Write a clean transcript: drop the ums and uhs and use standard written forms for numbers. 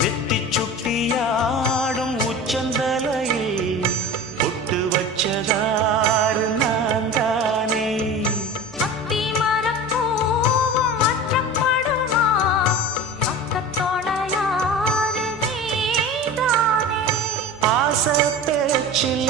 நெத்தி சுட்டியாடும் உச்சந்தலையில் பொட்டு வச்சதாறு நான் தானே. அத்தி மரப்பூவும் மாற்றப்படுமா பக்கத்தோட யாரு நீதானே. ஆசை பேச்சில்